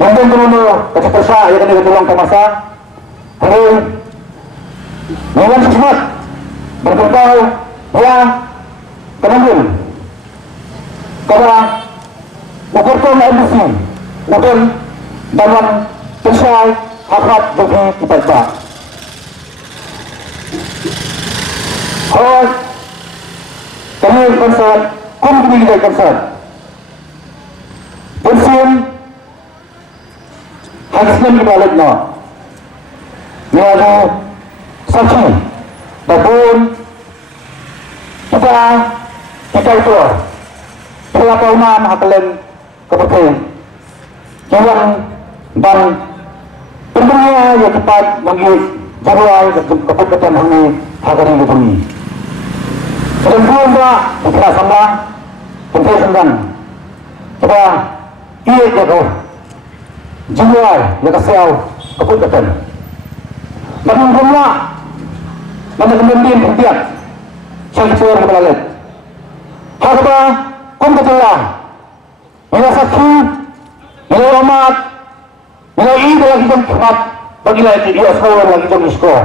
Yang dulu kasi persa ya kan ditulong ke masa. Hari Nyawan Sismat berkembang ya kenangan karena ukurkan MBC ukur dalam persai harap bagi kita tak harus kami konsert kami kita konsert bersin hasilnya dibalik no melalui saksi babun kita itu berapa umam hakalan kepercayaan jalan dan tentunya yang cepat bagi jalan keputusan ini hari ini dan juga kita sama kita senang kita iya jago jiwa yang kasih keputusan dan semua mana kemudian hentian saya suruh kembali harga kum ketelah bila saksi bila amat bila ini lagi jam kemat bagilah itu dia sekolah lagi jam sekolah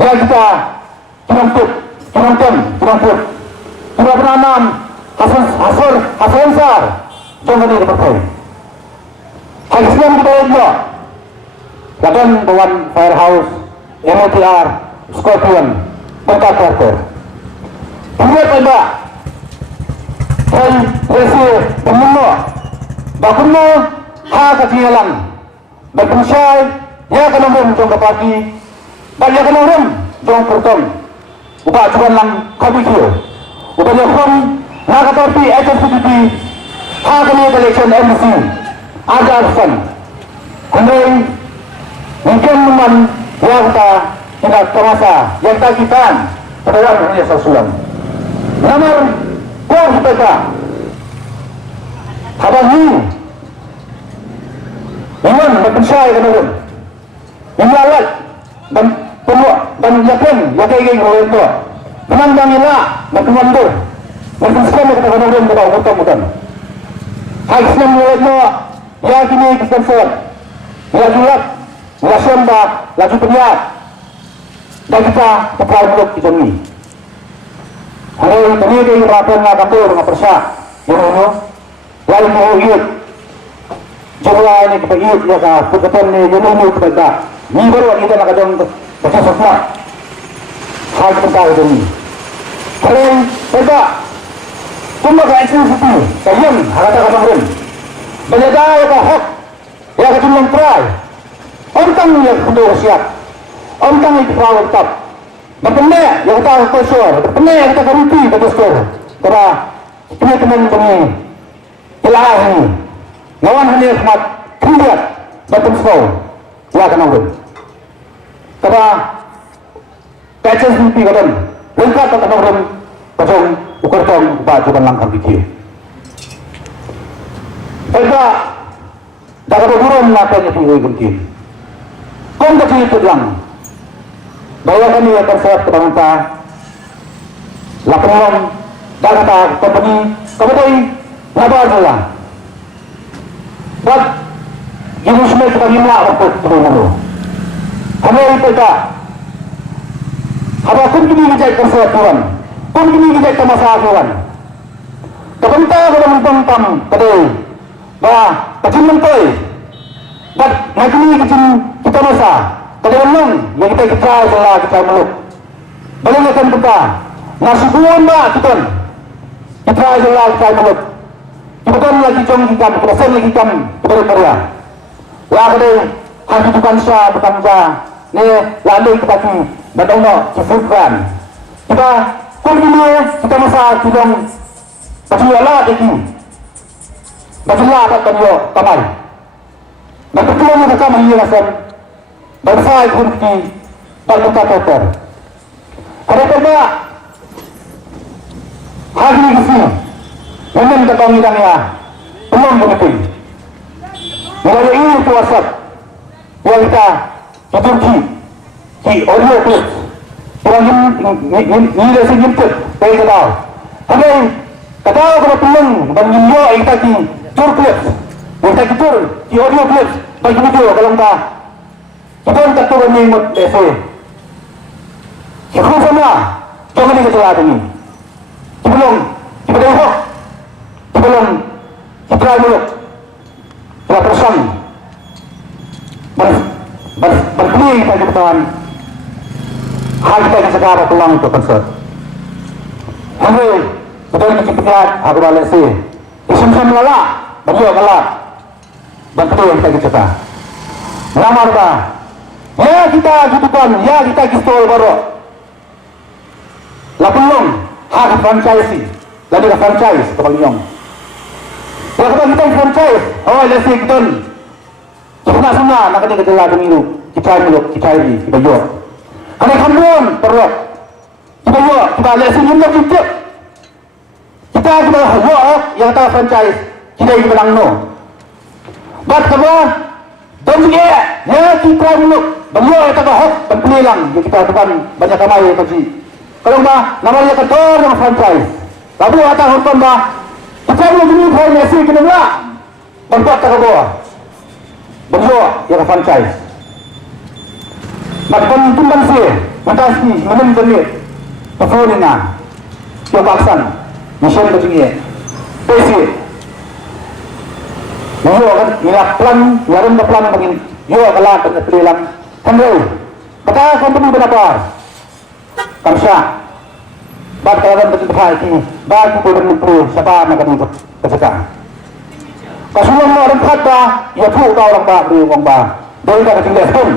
ya kita penonton tidak bernama Hasan Sar jangan ini dipakai hasilnya kita juga kadang bawan Firehouse MOTR Scorpion Pengkater Buat anda dan resi pemenang bakunmu kecilan berpensyai ya kanong jong kapagi balik kanong jong pertong upah cuman lang kabikyo upah nyokong nakatapi HSPP kami election MC ada arsan kemudian mungkin teman yang kita terasa yang tak kita pedagang hanya sasulam nomor kuang kita habang ini iman berpensyai kanong yang lalat dan penuh dan yakin yakin orang itu menang dangilah berkemandur berpensyai kita kanong kita utang hasilnya mulai yakin ini kita ser lajulat Lasamba, laju penyiap dan kita kepala mulut kita ini hari ini dia rapor nga kantor nga persa yung ano lain mo iyot jumla ini kapag-iyot niya ka pagkatan ni yun kapag ni baru kita nakadang pagsasakma hal ng tao dun hari pagka kung maka-exensity kayan harata ka rin banyaga ka hak ya ka tumang try Ontang yang kedua siap, ontang itu power top. Berpendek yang kita kosor, berpendek yang kita karuti pada skor. Karena teman-teman kami telah ini, lawan hanya khidmat kriat betul semua, ya kan orang. Karena kaca sendiri kan, lengkap kan orang pasang ukur tong baju dan langkah dikir. Mereka dah berburung matanya tinggal gentin. Kung kecil itu lang bahwa kami akan sehat ke bangsa laporan data company kemudian nabal saja buat ini semua kita minta untuk dulu kami itu tak apa pun kami bijak kesehatan pun kami bijak kemaslahatan kebentar dalam tentang kedai bah kecil mentai buat nakini kecil kita masa kadang-kadang yang kita salah kita meluk balikan kita nasubuan ba kita salah kita meluk kita lagi jom kita perasaan lagi kita berkarya ya kadang hati bukan sah bukan sah ni lalu kita ki badang no sebutkan kita kulmine kita masa kita pacuala iki bajula ka kanyo kamay Nagpatuloy na ka mahirasan Bansay kunti Pagkakatatar Karena ba Hari ini kesini Memang kebanginan ya Belum begitu Mulai ini kuasat Yang kita Turki Di audio clip Yang ini segimput Dari kenal Tapi Kata kalau pelung Dan nyiyo kita di Turki Kita kitur, di audio clips, bagi video kalau tak. Kita yang tak turun ni mut desa. Kita semua, jangan ni kecelakaan ini. Sebelum kita dah sebelum kita muluk, kita bersama, berbeli kita kebetulan. Hal kita yang sekarang pulang untuk konsert. Hari betul ni kita aku balik sih. Isem-sem lala, beliau kalah. Bantu yang kita cerita. Lamar dah. Ya kita jutukan, ya kita kistol baru. Lapulong, hak franchise. Lagi ke franchise kebangyong. Ya kita franchise. Oh, lesi kita. Semua nak kena kejelah dulu. Kita ini, kita jual. Kalau kampun perlu. Kita jual, kita lesi jumlah kita. Kita jual yang tak franchise. Kita ini bilang no. Bat kamu, dan juga ya kita dulu. Beliau yang tak hok, beli lang. Kita depan banyak kamai tadi. Kalau bah, namanya kedor yang franchise. Lalu atas hukum bah, kita belum jenis franchise kita lah. Berbuat tak bawah. Beliau yang franchise. Macam tumbang sih, macam ni, macam ni. Performingnya, kebaksan, mission begini. Basic. Beliau kan, nilai plan, nyarum plan begini. Yo kalah dengan pilihan. Henry, kata company berapa? Kamsa. Bad kalaban betul ini. Bad itu bernipu. Siapa nak kami kesekan? Kasulong mo orang kata, ya tu tahu orang bah beri orang bah. Dari kata tinggal pun,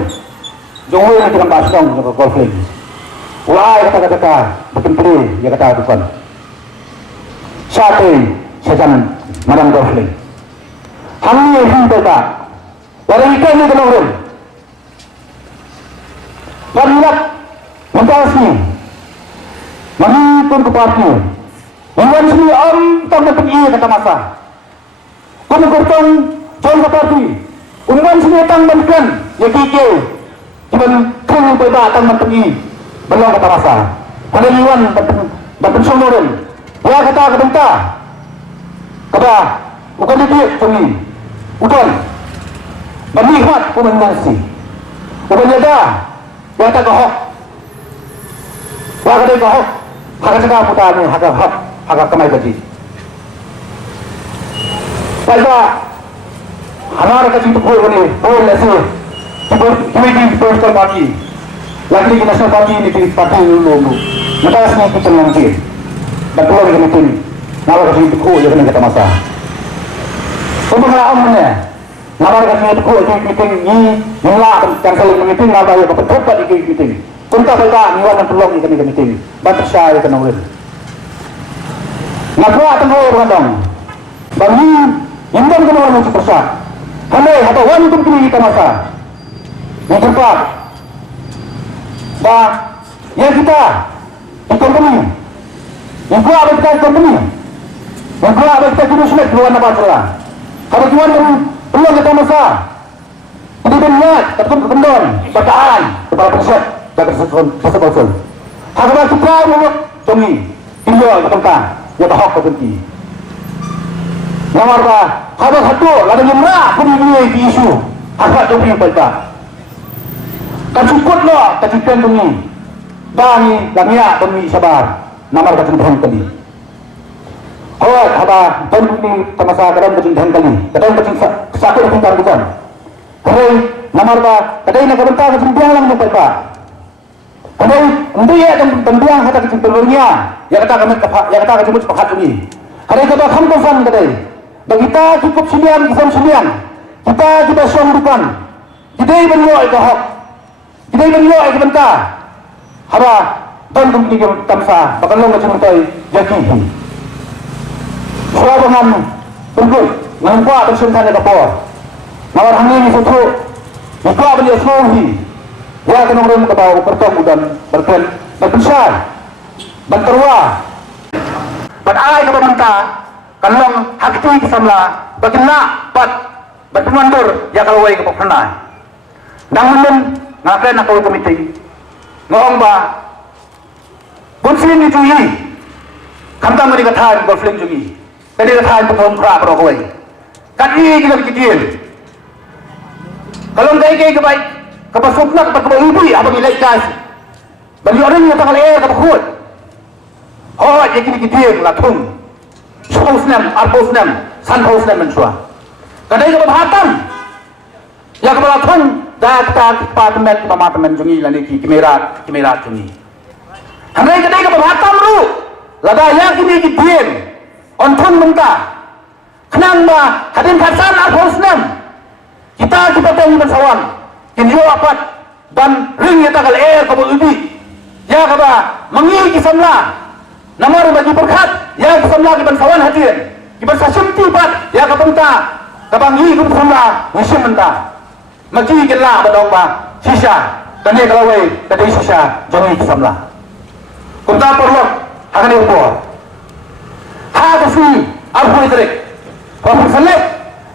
jauh ni kita basong dengan golfing. Wah kata betul pilih, ya kata bukan. Siapa sejan madam golfing? Kami yang kita. Orang ikan ni kena urun. Banyak mentasi, menghitung ke parti. Iwan sini tak dapat kata masa. Kami bertang jangan ke parti. Iwan sini datang bantuan, ya kikil. Cuman kau berdatang bantuan belum kata masa. Ada Iwan bantuan sumurun. Ya kata kebentar. Kata bukan dia kami. Bukan. Bernikmat komunikasi. Bukan ada. Yang tak kahok. Wah kadai kahok. Hak cakap putar ni, hak kamai gaji. Baiklah. Hamaरा kecil tu boleh ni, boleh lesi. Committee political party. Lagi national party ni parti dulu. Maka asal kita nanti. Dan pulau ni kami ni. Nama kecil tu boleh kena kata masa. Pembangunan ni. Nama kami itu meeting ni, mula cancel meeting, nama yang berpetupat di meeting. Kunta baca ni orang pelong ni kami meeting. Bantu saya kena urut. Ngapa tengok orang dong? Bagi indang kena orang macam persa. Halai atau wan pun kini kita masa. Yang keempat, bah, yang kita company, yang gua ada kita company, yang gua ada kita jenis net luar nama cerah. Kalau tuan belum kita masa. Jadi niat, tetap kendor, bacaan kepada pensihat dan konsul. Harga kita mulut tongi, dia ketengah, dia tahap kepenting. Nomor apa? Harga satu, lalu jumlah pemilih di isu, harga tongi baca. Kan cukup lo, kecukupan tongi. Bani, lamia tongi sabar. Nomor kecenderungan kali. Oh, apa? Tongi tamasa kadang kecenderungan kali. Kadang kecenderungan satu dengan bukan. Kadang nomor apa? Kadang nak bentar kecenderungan lang dengan baca. Kadang untuk ya tembiang kata kecenderungannya. Ya kata kami ya kata kami cepat ini. Kadang kata hampan kadang. Bagi kita cukup sembilan, kita songdukan. Kita beliau itu hak. Kita beliau itu bentar. Apa? Tonton ini tamsa. Bakal lo macam itu jadi. Suabangan tunggu. Nampak tersentuhnya kapor. Mawar hangin itu. Nampak beliau suhi. Ya kena orang ke bawah bertemu dan berbesar. Berterua. Beralai ke pemerintah. Kalau hak itu kesamla. Bagaimana berpengandur ya kalau way ke pernah. Namun ngapain nak kau meeting. Ngomong ba. Bunsin itu ini. Kamtang mereka tahan golfling jungi. Jadi tahan petong pra pro way. Kali kita kecil. Kalau gay ke baik, kapasupnak pagkabaibi abang ilaikas. Bagi orang yang tak air kapakut. Oh, jadi kecil latung. Shosnam, arbosnam, sanhosnam mensua. Kadai kapabhatam. Ya kapalatung data departemen jungi lani kamera jungi. Hamai kadai kapabhatam lu. Lada yang ini kecil. Ontong mentah. Kenang ba hadin khasan arbosnam. Kita tahu bersawan. Kinjo apat dan ring yang takal air kapabaibi. Ya kaba mengi kisamla. Namar bagi berkat ya kisamla ki bansawan hadir. Ki barsasum tibat ya kapenta kabangi ku kisamla musim menta. Magi kila badong ba sisa kane kalawai tadi sisa jangi kisamla. Kunta perlu akan upo. Ha kasi arhu itrik. Kamu selek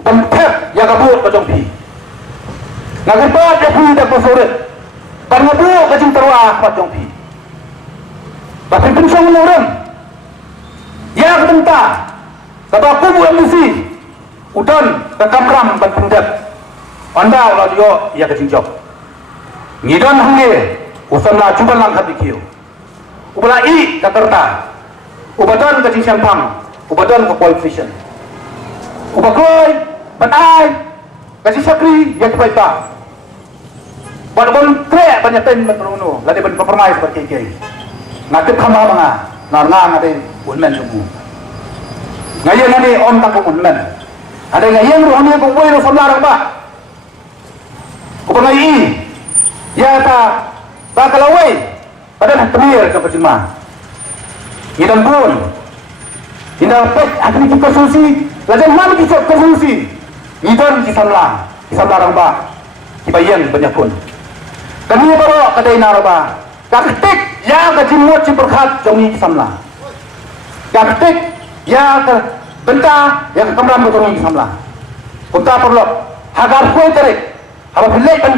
dan tep ya kabut badong pi. Ngagibat ya pi dak posoret. Pangabu kajing terwa badong pi. Tapi pensong menurun. Ya ketenta. Kata aku bu MDC. Udan ke kamram ban penjat. Anda ulah dia ya kejingjok. Ngidan hangge. Usam la cuban lang habikiyo. Ubala i katerta. Ubadan kejing siampang. Ubadan ke qualification. Ubagoy. Banay. Kasih sakri ya kebaita. Ban kre banyak ten menuno. Ladi ban permai seperti kei. Ngatip kama mga narnga ngade unmen sumu. Ngayon ngade on tak unmen. Ada ngayon rohani ko boy ro samlarang ba. Kupangai ya ta kalawai pada temir ke pecima. Ngidan pun. Indah pet akhirnya kita solusi. Lajan mana kita solusi. Ngidan kisamlarang ba. Kibayan banyak pun. Kami baru kadai naraba. Kaktik ya kajimut ciberkat jongi kisamla. Kaktik ya ke benta ya ke kamram jongi kisamla. Kunta perlu hagar kue terik. Apa pilih kan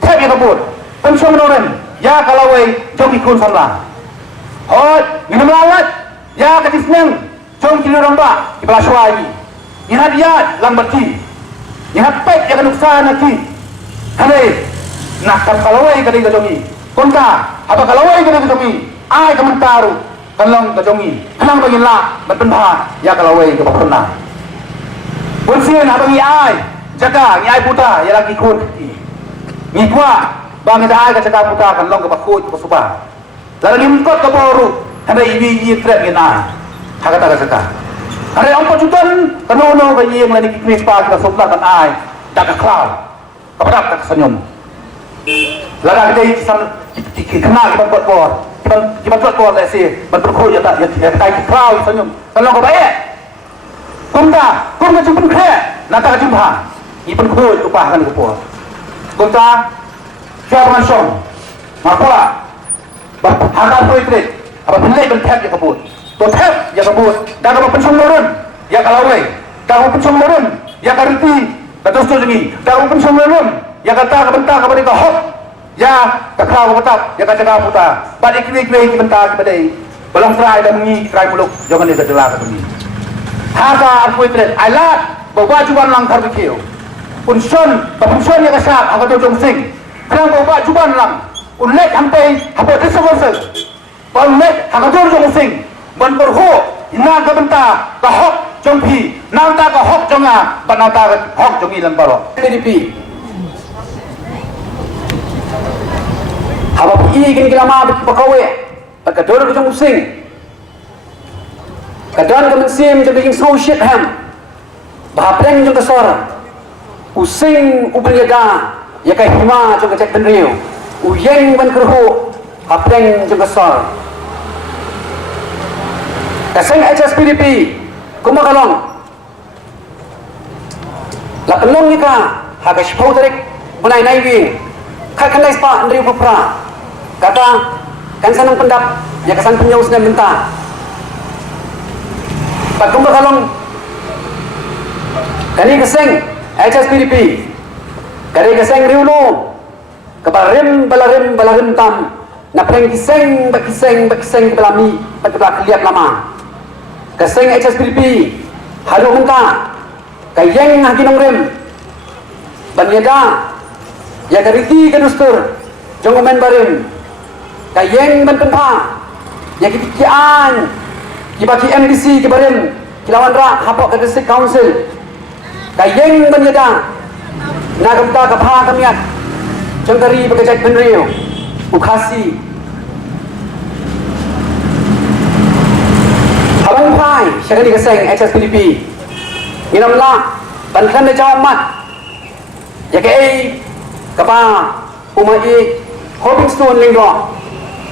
tep ya kabut. Pensong noren ya kalawai jongi kun samla. Hot minum lawat ya kajisneng jongi kilurang ba di belaswa ini. Inhat ya lang berti. Inhat pek ya kanuksa naki. Hane nak kalawai kadai jongi. Kunta, apa kalau awak ini kejongi, ay kamentaru, kalong kejongi, kalang bagin la, berpenha, ya kalau awak itu pernah. Bunsin abang ay, jaga, ay puta, ya lagi kun, ngikwa, bang ay jaga puta, kalong kebakut, kesuba. Lalu ngikot keboru, ada ibi trap gina, hakata jaga. Ada orang pajutan, kanono bayi yang lagi krispa kita sopla kan ay, jaga cloud, kepada kesenyum. Lalu kita kenal kita buat bor, kita buat bor let's say, berperkut ya tak, ya kita kau senyum, kalau kau baik, kumta jumpa kaya, nanti jumpa, ipan kau upah kan kau bor, kumta, siapa mansong, apa, harga kau itu, apa beli bertep ya kau bor, bertep ya kau bor, dah kau pensong lorun, ya kalawai, dah kau pensong lorun, ya kariti, betul betul ini, dah kau pensong lorun. Ya kata kebentar kepada kau hok, ya kekau kebetak, ya kata kau putar. Balik kiri kebentar kepada belum try dan mengi try muluk, jangan dia kejelah kami. Harga aku itu, alat bawa juban lang karbikio. Unsun yang kesat, aku tu jongsing. Kerana bawa juban lang, unlek sampai apa disebut. Unlek aku tu jongsing, berho, ina kebentar kau hok jongpi, nanta kau hok jonga, nanta hok jongi lembaro. PDP. Apa ini kini lama berpakawe, berkador kejong using, kadang kemensim jadi yang social ham, bahapreng jong kesor, using uberiaga, ya kaya hima jong kecek penriu, uyeng ban kerhu, bahapreng jong kesor. Kaseng HSPDP, kumakalong, lakelong ni ka, hagas pau tarik, bunai naiwing, kakandai spa dari pupra. Kata kan sanang pendap ya kesan penyaus dan minta pakum kalong kani keseng HSPDP kani keseng riulo kebarim balarim tam na preng kiseng belami pada lihat lama keseng HSPDP halu minta kayeng nah ginong rem banyada ya kariti kadustur jong umen barim kayeng ban penpa ya kikian kibaki MDC kibarim kilawan ra hapok ke district council kayeng banyada nagamta kapha kamiat jong kari bagajat benrio ukasi habang phai syakani kaseng HSPDP inamla bankan de jawa mat ya ke kapa umai hoping stone lingro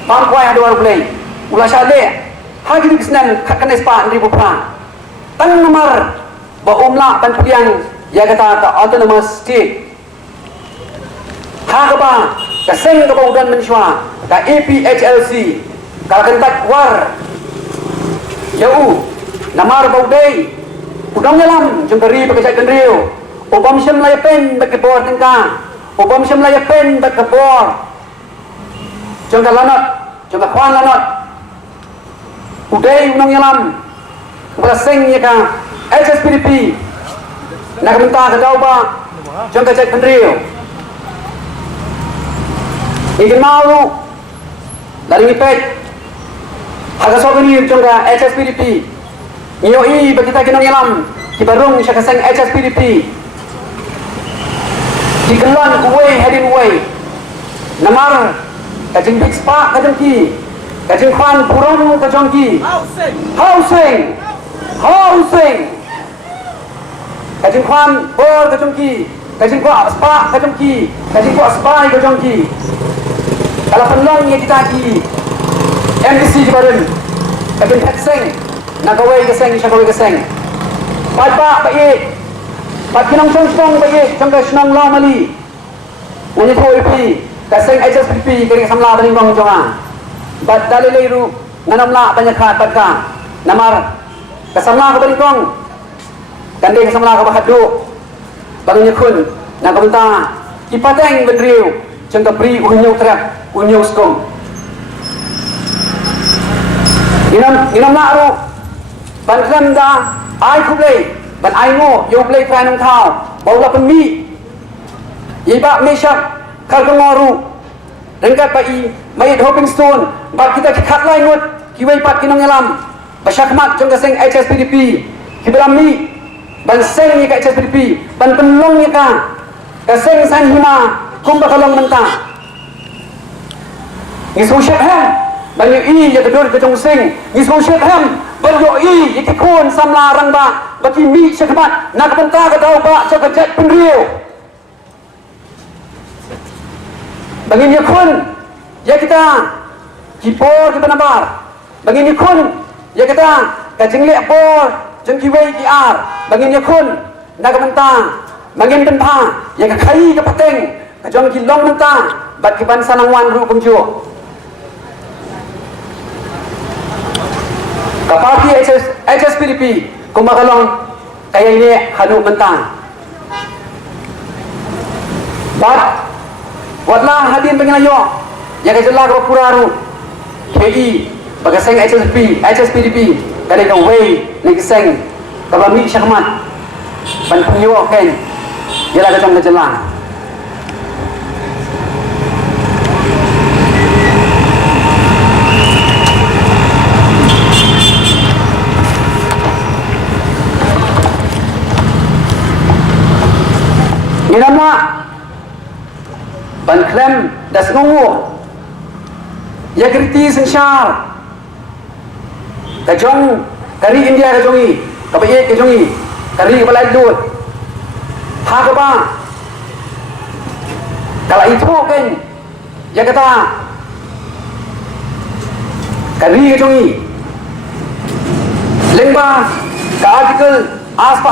pam kwai adwar play ula syade hagi kisnan kakane spa ribu pra tan nomor ba umla ban piang ya kata ka autonomous state ha kapa kaseng ka baudan mensyua ka APHLC ka kentak war yau namar baudai udang dalam jengkari pakai kendriu obam syam layapen bakebor tengka obam syam layapen bakebor jengkal lanot jengkal kwan lanot udai udang dalam belaseng ya ka HSPDP nak minta ke dauba jengkal kendriu ingin mau dari ngipet agak sogani jengkal HSPDP Nyoi bagita ginong yalam kibarung siya kaseng HSPDP dikelon kuway hadin way namar kajing big spa kajengki kajing kwan purong kajengki housing kajing kwan bor kajengki kajing kwa spa kajengki kajing kwa spa kajengki kalau penlong ya kita ki MDC kibarung kajing kaseng nakaway kaseng syakaway kaseng patpa baik pat kinong song baik jangka senang law mali nanya thoi pi kaseng HSPDP kering samla baling bang jonga bat dalilai ru nanam la banyak khat patka namar kasamla ka baling kong kande kasamla ka bahadu bang nyakun nakabenta ipateng benriu jangka bri unyau terak unyau skong inam la ru ban klem da ai kublei ban ai ngo yo blei krai nong thao bau la pen mi iba mesyak kal ngoru dengkat pa i mai hoping stone ba kita khat lai ngot ki wei pat kinong yalam ba syakmat jong kaseng HSPDP ki belam mi ban seng ni ka HSPDP ban penlong ni ka kaseng san hima kum ba kalong menta ni so syat ha ban i ya kedor ke jong seng ni so syat ha berjoi ikikun samla rang ba bagi mi syakmat nak benta ka dau ba cakajat penriu bagi ni kun ya kita kipor kita nabar bagi ni kun ya kita kajinglek por jeng kiwei ki ar bagi ni kun nak benta bagi penpa ya ka khai ka pateng ka jong ki long benta bat ki ban sanang wan ru pengju kapati HSPDP kumakalong kaya ini hanu mentang bat watlah hadin penginayo ya kajelah ko puraru KI bagaseng HSPDP kali ka way ni kiseng kabami syakmat ban penyo ken yala ka kajelah Inamla ban klem das nungu ya kriti sensyar kajong kari India kajongi kabaye kajongi kari balai lut ha kaba kala itu kan ya kata kari kajongi lengba ka artikel aspa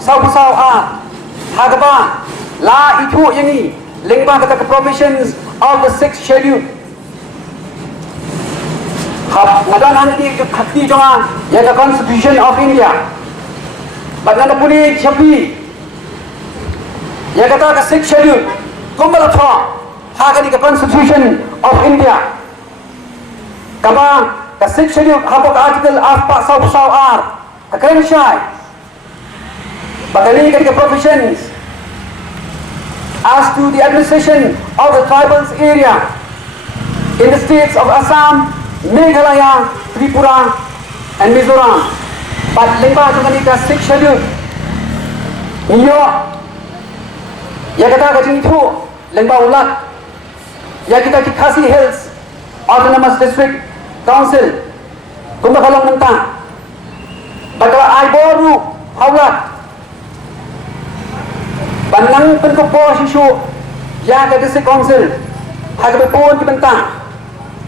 sau ha kaba la itu yang ni lengba kata ke provisions of the 6th schedule hab ngadan nanti khati jonga ya the Constitution of India bagana puni chapi ya kata ke 6th schedule kumbal tha ha kani ke Constitution of India kaba ke 6th schedule hab article aspa sau ar keren syai Bakali ketika professions as to the administration of the tribals area in the states of Assam, Meghalaya, Tripura and Mizoram. But lengba tu kani ka 6 schedule. Iyo ya kata ka jing thu lengba ulat ya kita ki Khasi Hills Autonomous District Council kumba kalong mentang bakal ai boru haulat banang penkupo sisu ya ka District Council hak pun ki mentang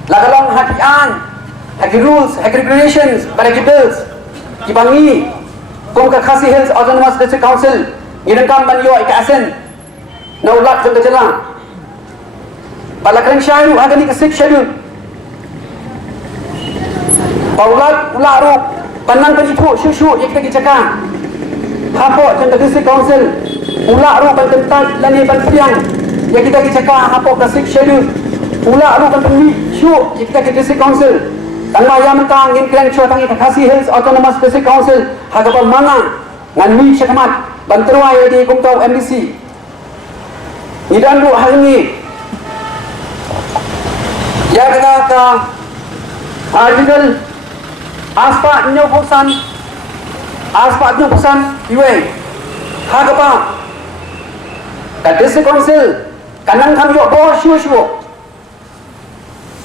la kalong hakian haki rules haki regulations baraki bills ki bangi kumka Khasi Hills Autonomous District Council ngirangkam banyo ika asen na ulat jeng kejelang balakran syaru hagani ke 6 schedule paulat ularu panang kan itu syushu ikta kicaka hapo jeng ke District Council ularu ban tentang lani ban piang ya kita kicaka hapo ke 6 schedule ularu ban pemi syu ikta ke District Council tanma ya mentang ngin kren chua tangi ke Khasi Hills Autonomous District Council hagapal mana ngan mi syakmat banterwa ya di kumtau MDC nidan lu hari ini ya kata artikel aspa nyoposan iwe hagapa ka District Council kanang kam yo bo shu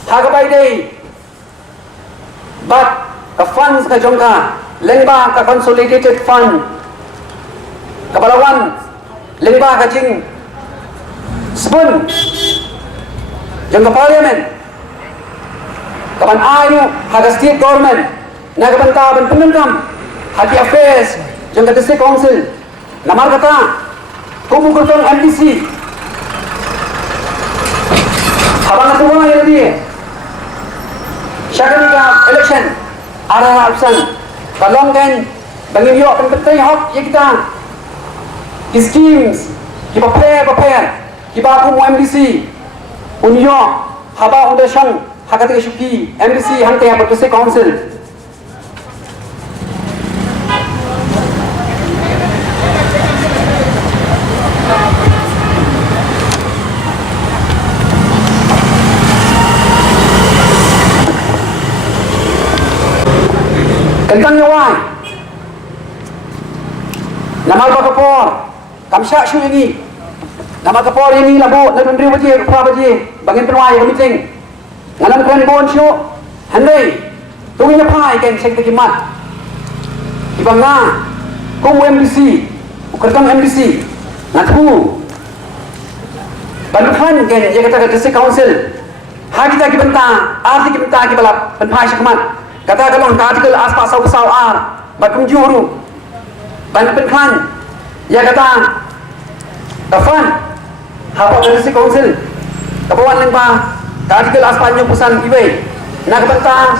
hagapa ide but ka funds ka jongka lengba ka consolidated fund kapalawan lengba ka jing spoon jangka parliament kapan ayu haga state government naga banta ban penengkam haki affairs jangka District Council namar kata kumu gotong MDC habang natuwa ya dia syakanika election arah absan kalong kan bangin yo penting hok ya kita schemes kita prepare kita aku MDC unyo haba foundation hakati shuki MDC hante ya District Council kentang nyawai nama bakapor kamsya syu ini nama kapor ini labu na dundri baji pra baji bangin penwai meeting ngalam kren bon syu handai tunginya pai ken sek kimat ibanga kum MDC ukertam MDC ngatu bankan ken ya kata District Council ha kita ki benta arti ki benta ki balap penpai syakmat kata kalong artikel aspa sau ar bakum juru bankan ya kata kafan hapa District Council kapawan lengba artikel aspanyo pusan iwe nak benta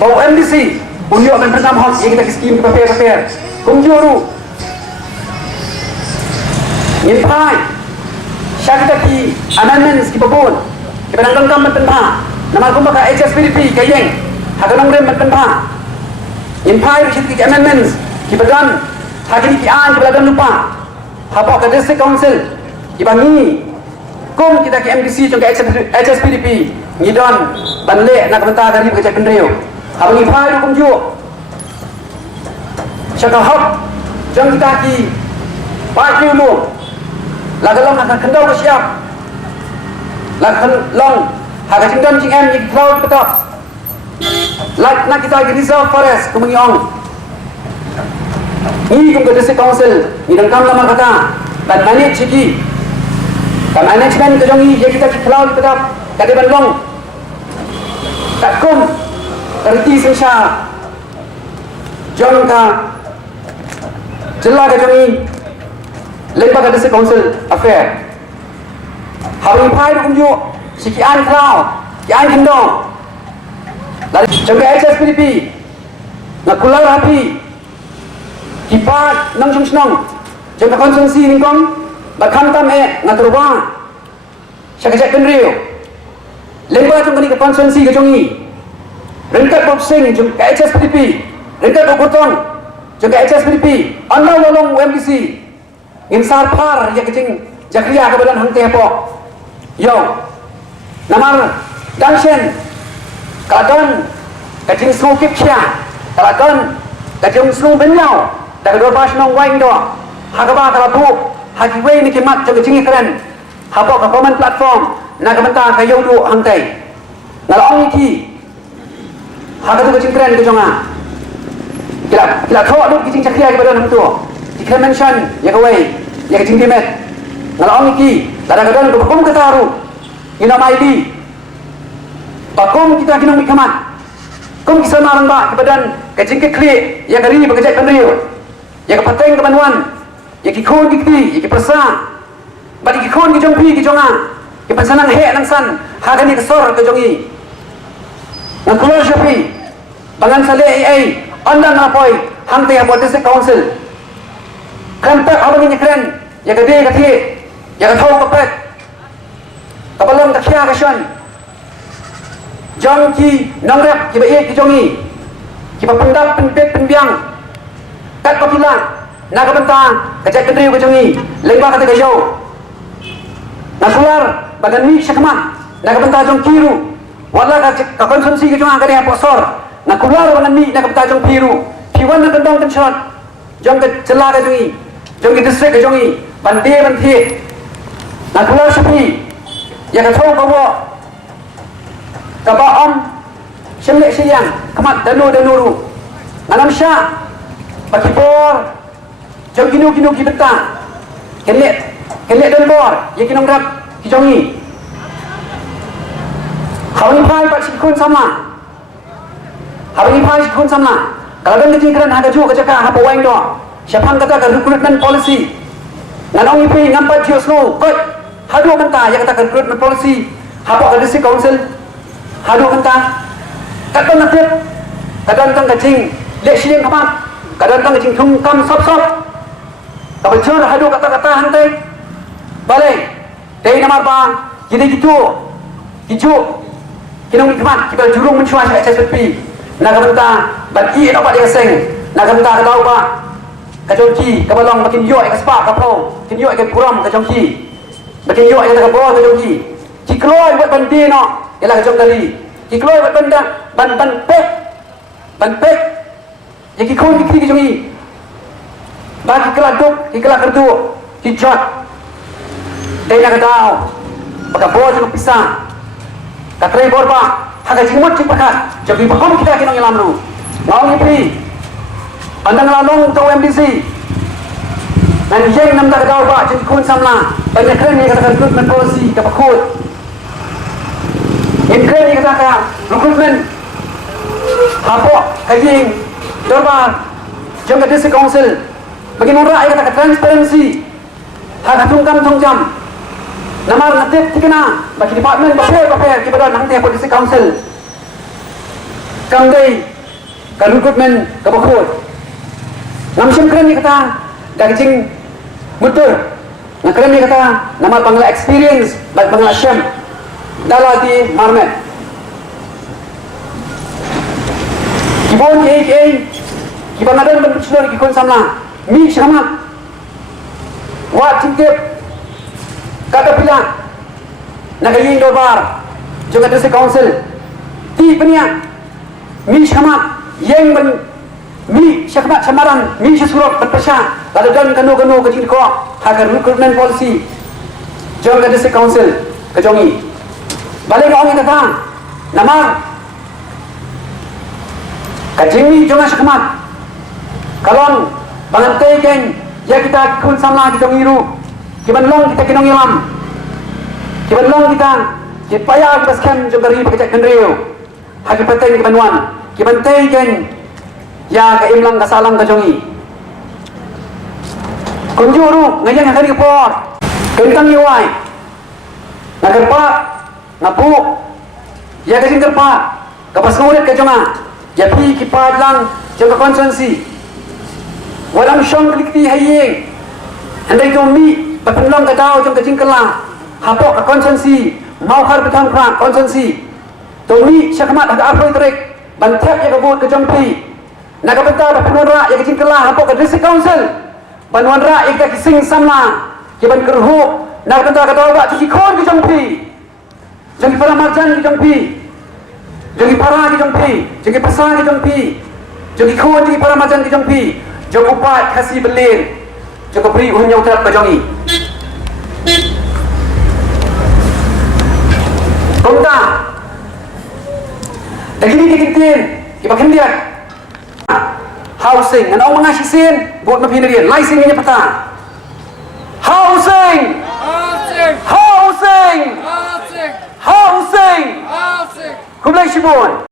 bau MDC unyo men pertama hot ya kita skim prepare kumjuru impai syakita ki amendments ki babon ki benang kam mententa nama kumba ka HSPDP kayeng haganang rem mententa impai ki amendments ki badan hagini ki an ki badan lupa hapa ka District Council ibangi kum kita ke MDC jong ke HSPDP ngidon banle nak benta dari bekerja kendreo habang ifai kum ju syaka hak jong kita ki pagi lu lagalong akan kendau ke siap lagalong haga jingdan jing em ni cloud betap lag nak kita ki reserve forest kumengiong ini kum ke District Council ngidon kam lama kata dan manage ciki kan management ke jongi ya kita cloud betap kade bandong tak kum erti sensha jong ka jela ke jongi lemba ke District Council affair hari pai kum ju sikian cloud yang kendong lalu jong ke HSPDP nakular rapi kipat nang jong senong jong ka konsumsi ningkong bakam tam ngaturwa syakajak kendrio lemba jong kani ke konsumsi ke jongi rengkat boxing jong ke HSPDP rengkat bokotong juga HSPDP anda lolong UMDC insar par ya kecing jakria ke badan hang tepo yo namar dangshen kadon kecing sukip cia kadon kecing sung benyau dak dor pas nong waing do hagaba kalabu hagiwe ni kimat juga kecing keren habok ke komen platform nak mentah ke yodu hang tei ngalong iki hagatu kecing keren ke jonga kila thok duk kicing cakria ke badan hang tu dikira mention ya kawai ya kicing dimet ngalong iki kadang-kadang ke bakum kataru ina maidi bakum kita kinong mikamat kum kisah marang ba ke badan kicing ke kli ya kari bekerja kendriu ya ke pateng ke banuan ya ki khon ki ya ki persa badi ki khon ki jongpi ki jonga ki pansanang he nang san hagani ke sor ke jongi nang kulor syapi bangan sale ai anda ngapoi hang te abot district council kan tak abang ni keren ya gede kati ya thau kapet kabalong takhya kasyon jong ki nangrap ki bae ki jongi ki papundap penpet penbiang kat pakilang na kabenta kajak kendri ke jongi lengba kata gajau na sular bagan mi syakmat na kabenta jong kiru wala ka konsumsi ke jonga kare posor na kular bagan mi na kabenta jong kiru piwan na kendong tenshot jong ke cela ke jongi jong ke district ke jongi bande banthi na kular sapi ya ka thau kawo ka ba om semlek siang kamat danu anam sya pakipor jong kinu ki beta kelet dan bor ya kinong rap ki jongi hawani phai pak sikun sama hawani phai sikun sama kalau dan kecil keran ada juga kecaka apa waing do siapang kata ke recruitment policy nganong ipi ngampat jiosno kot hadu menta ya kata ke recruitment policy apa ke district council hadu menta kadang nakit kadang tang kecing lek siang kamat kadang tang kecing thungkam sop tapi jor hadu kata-kata hantai balik dari namar bang jadi gitu kinong ikmat kita jurung mencuas HSPP nak benta ban i dapat dia seng nak benta tahu pak kajongki kabalong makin yo ek spa kapro kin yo ek puram kajongki makin yo ek kapro kajongki kikloi buat bandi no ialah kajong tadi kikloi buat benda ban pek ya kikon kikri kajongi bagi keladuk kikela kerdu kijot dari nak tahu pakai bos lu pisah katrai borba haga jimut cipakat jadi bakom kita kinong ilam lu ngau ngipri andang lalong ke UMDC dan yang nam tak tahu ba jadi kun samla banyak keren ni katakan recruitment policy ke pakut yang keren ni katakan recruitment apa kajing dorba jom ke district council bagi murah katakan transparency haga tungkam tungjam namar natit tikena bagi department baper kibadan nang te district council kamdai ka recruitment ka bakut namsim keren ni kata dah kecing betul na keren ni kata namar pangla experience bag pangla syam dalati marmet kibon kibangadan berbicara kikon samla mi syamat wat cintip kata pilihan nagaying dorbar juga district council ti peniak mi syamat yang mi syakmat samaran mi syasurak berpesah lalu dan kanu kecil kok agar recruitment policy juga district council kejongi balik orang kata nama kajimi juga syakmat kalau bangantai kan ya kita kun sama kita ngiru kibanlong kita kinong ilam kibanlong kita kipaya kita skem juga ri pakai kendriu haki pateng kibanuan kibantai kan ya ka imlang kasalang kajongi kunjuru ngayon nga kapor kentang yuway nagarpa napu ya kasing garpa kapas ngulit kajonga ya pi kipad lang jaga konsensi walang syong klikti haying andai jomi patunlang katao jong kajing kala hapok ka konsensi mau har betang pra konsensi tomi syakmat ada apoy trek bantap ya kabut ke jompi Nakapenta Panuan Ra yang kecil kelah hampok ke District Council. Panuan Ra yang kita kising samla. Kiban kerhu. Nakapenta kata awak cuci kon ke jompi. Jangan para marjan ke jompi. Jangan para ke jompi. Jangan pasar ke jompi. Jangan kon jangan para marjan ke jompi. Jangan upat kasih belin. Jangan beri unyau terap bajongi. Komta. Lagi ni kikintin. Kipakin dia. Housing, and all mga sisin, buat na pinarian, licensing niya pata. Housing! Housing! Housing! Housing! Housing! Housing! Kublai Shibon!